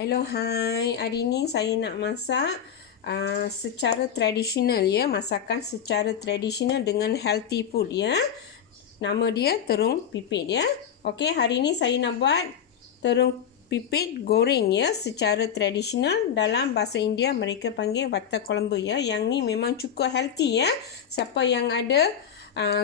Hello, hai. Hari ni saya nak masak secara tradisional ya, masakan secara tradisional dengan healthy food ya. Nama dia terung pipit ya. Okey, hari ni saya nak buat terung pipit goreng ya secara tradisional. Dalam bahasa India mereka panggil vata kolambu ya. Yang ni memang cukup healthy ya. Siapa yang ada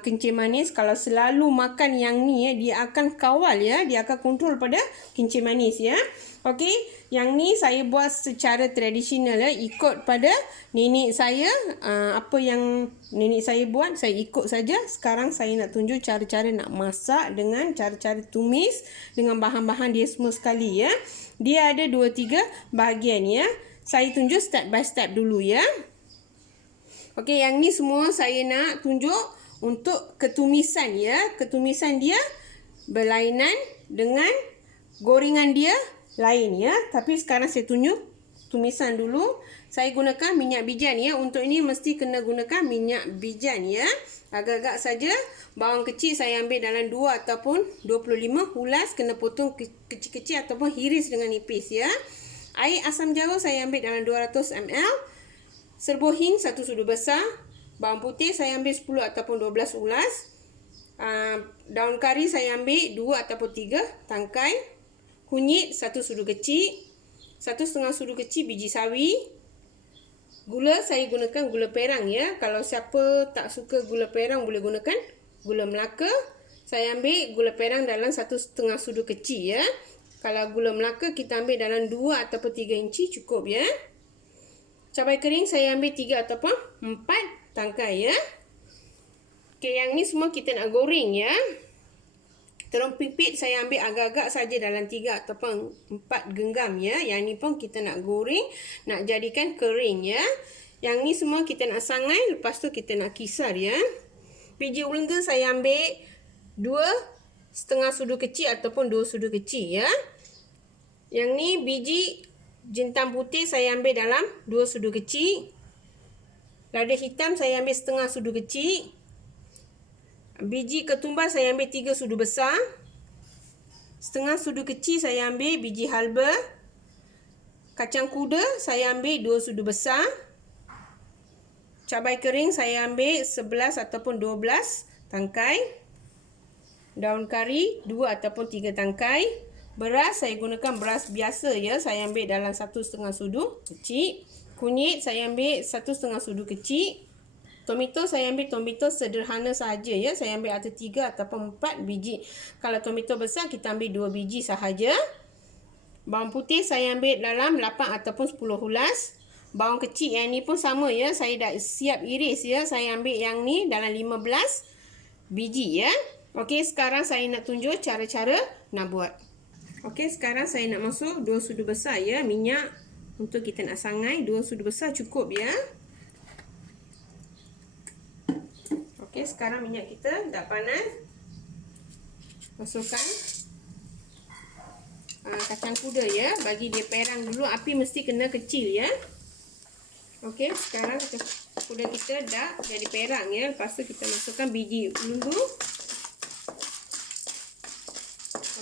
kencing manis, kalau selalu makan yang ni ya, dia akan kawal ya, dia akan kontrol pada kencing manis ya. Okey, yang ni saya buat secara tradisional ya, ikut pada nenek saya. Apa yang nenek saya buat, saya ikut saja. Sekarang saya nak tunjuk cara-cara nak masak dengan cara-cara tumis dengan bahan-bahan dia semua sekali ya. Dia ada 2-3 bahagian ya. Saya tunjuk step by step dulu ya. Okey, yang ni semua saya nak tunjuk untuk ketumisan ya. Ketumisan dia berlainan dengan gorengan dia lain ya. Tapi sekarang saya tunjuk tumisan dulu. Saya gunakan minyak bijan ya. Untuk ini mesti kena gunakan minyak bijan ya. Agak-agak saja. Bawang kecil saya ambil dalam 2 ataupun 25 hulas. Kena potong kecil-kecil ataupun hiris dengan nipis ya. Air asam jawa saya ambil dalam 200 ml. Serbuk hing 1 sudu besar. Bawang putih saya ambil 10 ataupun 12 ulas. Daun kari saya ambil 2 ataupun 3 tangkai. Kunyit 1 sudu kecil. 1,5 sudu kecil biji sawi. Gula saya gunakan gula perang ya. Kalau siapa tak suka gula perang boleh gunakan gula Melaka. Saya ambil gula perang dalam 1,5 sudu kecil ya. Kalau gula Melaka kita ambil dalam 2 ataupun 3 inci cukup ya. Cabai kering saya ambil 3 ataupun 4 tangkai ya. Okey, yang ni semua kita nak goreng ya. Terung pipit saya ambil agak-agak saja dalam 3 ataupun 4 genggam ya. Yang ni pun kita nak goreng, nak jadikan kering ya. Yang ni semua kita nak sangai, lepas tu kita nak kisar ya. Biji ulengga saya ambil 2,5 sudu kecil ataupun 2 sudu kecil ya. Yang ni biji jintan putih saya ambil dalam 2 sudu kecil. Lada hitam saya ambil 1/2 sudu kecil. Biji ketumbar saya ambil 3 sudu besar. 1/2 sudu kecil saya ambil biji halba. Kacang kuda saya ambil 2 sudu besar. Cabai kering saya ambil 11 ataupun 12 tangkai. Daun kari 2 ataupun 3 tangkai. Beras saya gunakan beras biasa ya. Saya ambil dalam 1,5 sudu kecil. Kunyit saya ambil 1,5 sudu kecil. Tomato saya ambil tomato sederhana sahaja ya. Saya ambil ada 3 ataupun 4 biji. Kalau tomato besar kita ambil 2 biji sahaja. Bawang putih saya ambil dalam 8 ataupun 10 hulas. Bawang kecil yang ni pun sama ya. Saya dah siap iris ya. Saya ambil yang ni dalam 15 biji ya. Okey, sekarang saya nak tunjuk cara-cara nak buat. Okey, sekarang saya nak masuk 2 sudu besar ya minyak. Untuk kita nak sangai 2 sudu besar cukup ya. Okey, sekarang minyak kita dah panas. Masukkan kacang kuda ya. Bagi dia perang dulu. Api mesti kena kecil ya. Okey, sekarang kuda kita dah jadi perang ya. Lepas tu kita masukkan biji ulenggu.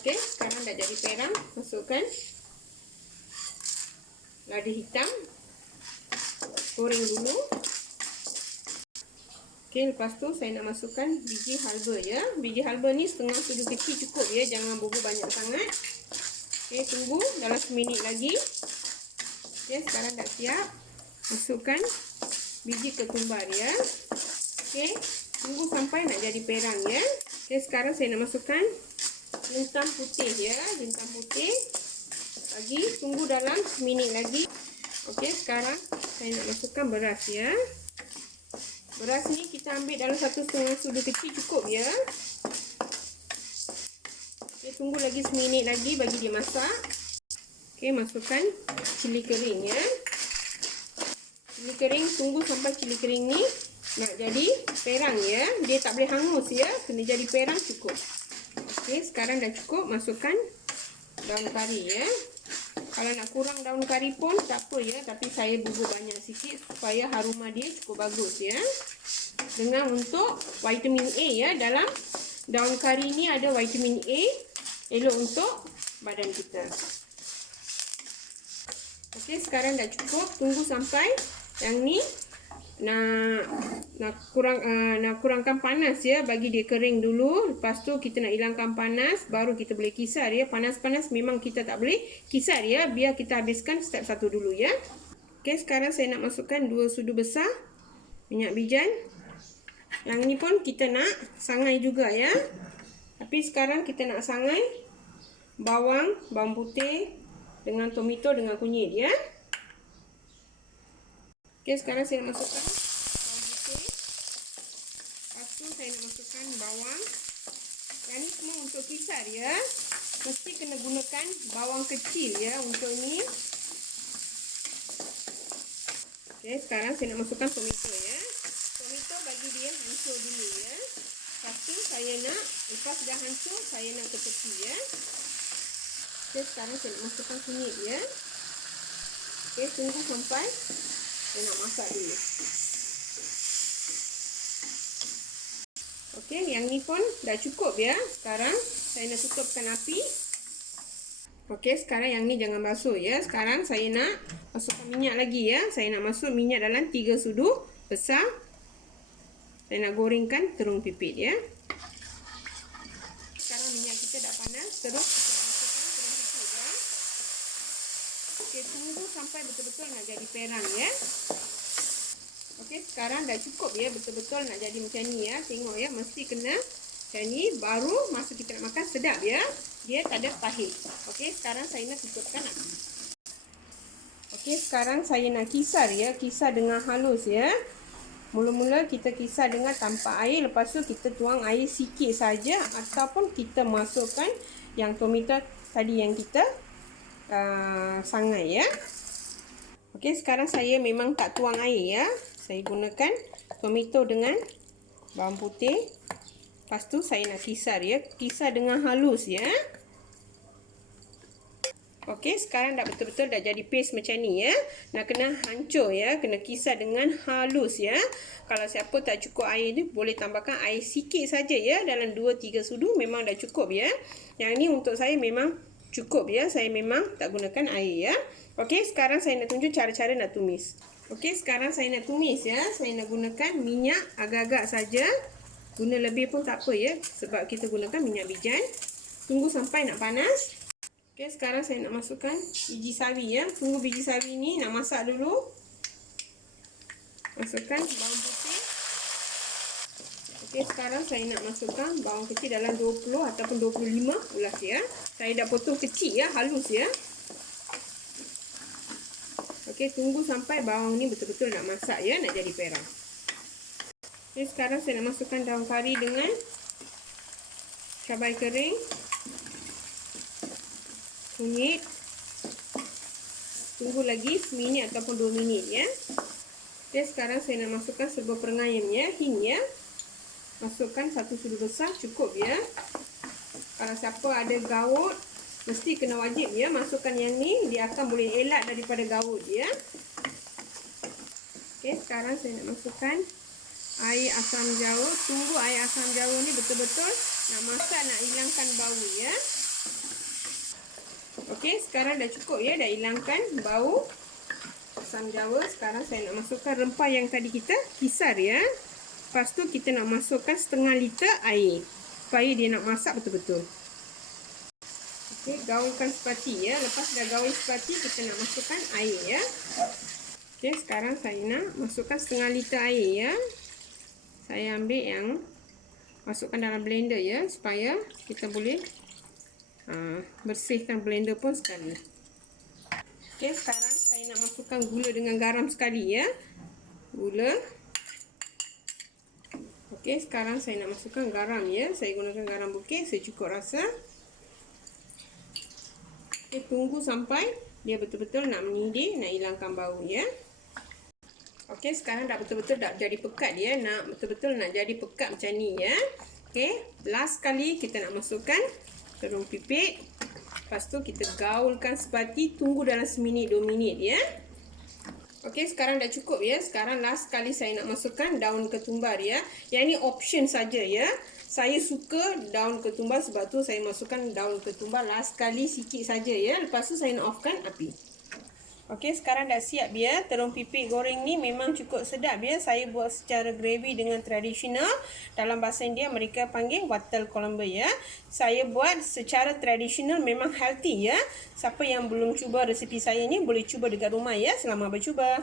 Okey, sekarang dah jadi perang. Masukkan lada hitam. Goreng dulu. Okey, lepas tu saya nak masukkan biji halba ya. Biji halba ni 1/2 sudu kecil cukup ya. Jangan bubur banyak sangat. Okey, tunggu dalam seminit lagi. Okey, sekarang dah siap. Masukkan biji ketumbar ya. Okey, tunggu sampai nak jadi perang ya. Okey, sekarang saya nak masukkan jintan putih ya. Jintan putih. Lagi tunggu dalam seminit lagi. Okey, sekarang saya nak masukkan beras ya. Beras ni kita ambil dalam 1,5 sudu kecil cukup ya. Okey, tunggu lagi seminit lagi bagi dia masak. Okey, masukkan cili kering ya. Cili kering, tunggu sampai cili kering ni nak jadi perang ya. Dia tak boleh hangus ya. Kena jadi perang cukup. Okey, sekarang dah cukup. Masukkan daun kari ya. Kalau nak kurang daun kari pun tak apa ya. Tapi saya bubur banyak sikit supaya aroma dia cukup bagus ya. Dengan untuk vitamin A ya. Dalam daun kari ni ada vitamin A. Elok untuk badan kita. Okey, sekarang dah cukup. Tunggu sampai yang ni nak kurangkan panas ya, bagi dia kering dulu. Lepas tu kita nak hilangkan panas, baru kita boleh kisar ya. Panas-panas memang kita tak boleh kisar ya. Biar kita habiskan step 1 dulu ya. Okey, sekarang saya nak masukkan 2 sudu besar minyak bijan. Yang ni pun kita nak sangai juga ya. Tapi sekarang kita nak sangai bawang putih dengan tomato dengan kunyit ya. Okey, sekarang saya nak masukkan bawang putih. Lepas tu saya nak masukkan bawang. Yang ni semua untuk kisar ya. Mesti kena gunakan bawang kecil ya untuk ni. Okey, sekarang saya nak masukkan tomato ya. Tomato bagi dia hancur dulu ya. Lepas tu saya nak, lepas dah hancur, saya nak ke tepi ya. Okey, sekarang saya nak masukkan kunyit ya. Okey, tunggu sampai saya nak masak dulu. Okey, yang ni pun dah cukup ya. Sekarang saya nak tutupkan api. Okey, sekarang yang ni jangan basuh ya. Sekarang saya nak masukkan minyak lagi ya. Saya nak masuk minyak dalam 3 sudu besar. Saya nak gorengkan terung pipit ya. Sekarang minyak kita dah panas. Terus kita nak masukkan terung pipit ya. Okey, tunggu sampai betul-betul nak jadi perang ya. Okey, sekarang dah cukup ya, betul-betul nak jadi macam ni ya. Tengok ya, mesti kena macam ni, baru masa kita nak makan sedap ya. Dia tak ada pahit. Okey, sekarang saya nak tutupkan api. Okey, sekarang saya nak kisar ya, kisar dengan halus ya. Mula-mula kita kisar dengan tanpa air, lepas tu kita tuang air sikit saja, ataupun kita masukkan yang tomato tadi yang kita sangai ya. Okey, sekarang saya memang tak tuang air ya. Saya gunakan tomato dengan bawang putih. Lepas tu saya nak kisar ya. Kisar dengan halus ya. Okey, sekarang dah betul-betul dah jadi paste macam ni ya. Nak kena hancur ya. Kena kisar dengan halus ya. Kalau siapa tak cukup air ni, boleh tambahkan air sikit saja ya. Dalam 2-3 sudu memang dah cukup ya. Yang ni untuk saya memang cukup ya. Saya memang tak gunakan air ya. Okey, sekarang saya nak tunjuk cara-cara nak tumis. Okey, sekarang saya nak tumis ya. Saya nak gunakan minyak agak-agak saja. Guna lebih pun tak apa ya. Sebab kita gunakan minyak bijan. Tunggu sampai nak panas. Okey, sekarang saya nak masukkan biji sawi ya. Tunggu biji sawi ni nak masak dulu. Masukkan bawang putih. Okey, sekarang saya nak masukkan bawang kecil dalam 20 ataupun 25 ulas ya. Saya dah potong kecil ya, halus ya. Okey, tunggu sampai bawang ni betul-betul nak masak ya, nak jadi perang. Okey, sekarang saya nak masukkan daun kari dengan cabai kering, kunyit. Tunggu lagi seminit ataupun 2 minit ya. Okey, sekarang saya nak masukkan serbuk perengayam ya, hing ya. Masukkan 1 sudu besar cukup ya. Kalau siapa ada gaut, mesti kena wajib ya masukkan yang ni, dia akan boleh elak daripada gaut ya. Okey, sekarang saya nak masukkan air asam jawa. Tunggu air asam jawa ni betul-betul nak masak, nak hilangkan bau ya. Okey, sekarang dah cukup ya, dah hilangkan bau asam jawa. Sekarang saya nak masukkan rempah yang tadi kita kisar ya. Lepas tu kita nak masukkan setengah liter air supaya dia nak masak betul-betul. Okey, gaulkan sepati ya. Lepas dah gaul sepati, kita nak masukkan air ya. Okey, sekarang saya nak masukkan setengah liter air ya. Saya ambil yang masukkan dalam blender ya, supaya kita boleh bersihkan blender pun sekali. Okey, sekarang saya nak masukkan gula dengan garam sekali ya. Gula. Okey, sekarang saya nak masukkan garam ya. Saya gunakan garam bukit secukup rasa. Okey, tunggu sampai dia betul-betul nak mendidih, nak hilangkan bau ya. Okey, sekarang dah betul-betul dah jadi pekat ya. Nak betul-betul nak jadi pekat macam ni ya. Okey, last kali kita nak masukkan terung pipit. Lepas tu kita gaulkan sepati, tunggu dalam 1 minit 2 minit ya. Okey, sekarang dah cukup ya. Sekarang last kali saya nak masukkan daun ketumbar ya. Yang ni option saja ya. Saya suka daun ketumbar, sebab tu saya masukkan daun ketumbar last kali sikit saja ya. Lepas tu saya nak offkan api. Okey, sekarang dah siap ya. Terung pipik goreng ni memang cukup sedap ya. Saya buat secara gravy dengan tradisional. Dalam bahasa India mereka panggil wattel kolombo ya. Saya buat secara tradisional, memang healthy ya. Siapa yang belum cuba resipi saya ni boleh cuba dekat rumah ya. Selamat bercuba.